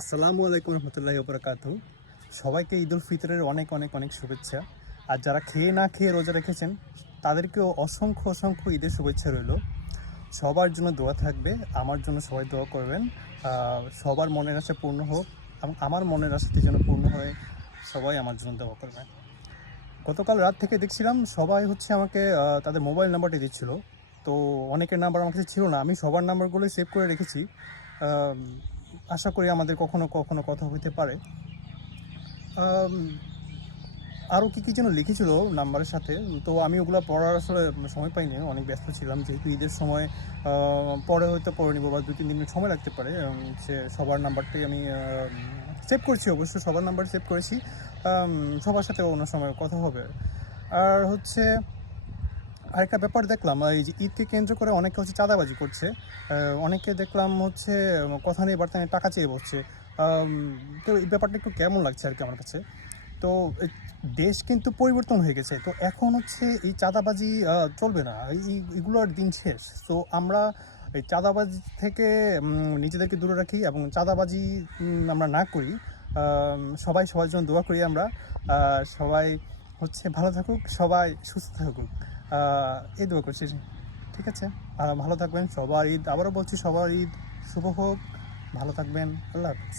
আসসালামু আলাইকুম রহমতুল্লাহি ওবরাকাতুহু। সবাইকে ঈদুল ফিতরের অনেক অনেক অনেক শুভেচ্ছা। আর যারা খেয়ে না খেয়ে রোজা রেখেছেন তাদেরকেও অসংখ্য অসংখ্য ঈদের শুভেচ্ছা রইল। সবার জন্য দোয়া থাকবে, আমার জন্য সবাই দোয়া করবেন। সবার মনের আশা পূর্ণ হোক এবং আমার মনের আশাটি যেন পূর্ণ হয়। সবাই আমার জন্য দোয়া করবেন। গতকাল রাত থেকে দেখছিলাম সবাই আমাকে তাদের মোবাইল নাম্বারটি দিচ্ছিল। তো অনেকের নাম্বার আমার কাছে ছিল না, আমি সবার নাম্বারগুলোই সেভ করে রেখেছি। আম, আশা করি আমাদের কখনো কখনো কথা হইতে পারে। আম, আরও কী কী যেন লিখেছিল নাম্বারের সাথে, তো আমি ওগুলো পড়ার আসলে সময় পাইনি, অনেক ব্যস্ত ছিলাম যেহেতু ঈদের সময়। পরে হয়তো পড়ে নিব বা 2-3 দিন সময় লাগতে পারে। সে সবার নাম্বারটাই আমি সেভ করছি, অবশ্যই সবার নাম্বার সেভ করেছি। সবার সাথে অন্য সময় কথা হবে। আর আরেকটা ব্যাপার দেখলাম, এই যে ঈদকে কেন্দ্র করে অনেকে চাঁদাবাজি করছে। অনেকে দেখলাম কথা নিয়ে বার্তা নিয়ে টাকা চেয়ে বসছে। আম, তো এই ব্যাপারটা একটু কেমন লাগছে আর কি আমার কাছে। তো দেশ কিন্তু পরিবর্তন হয়ে গেছে, তো এখন এই চাঁদাবাজি চলবে না, এগুলোর দিন শেষ। তো আমরা এই চাঁদাবাজি থেকে নিজেদেরকে দূরে রাখি এবং চাঁদাবাজি আমরা না করি। সবাই সবার জন্য দোয়া করি আমরা। সবাই ভালো থাকুক, সবাই সুস্থ থাকুক, এই দোয়া করছি। ঠিক আছে, ভালো থাকবেন। সবার ঈদ, আবারও বলছি, সবার ঈদ শুভ হোক। ভালো থাকবেন। আল্লাহ হাফিজ।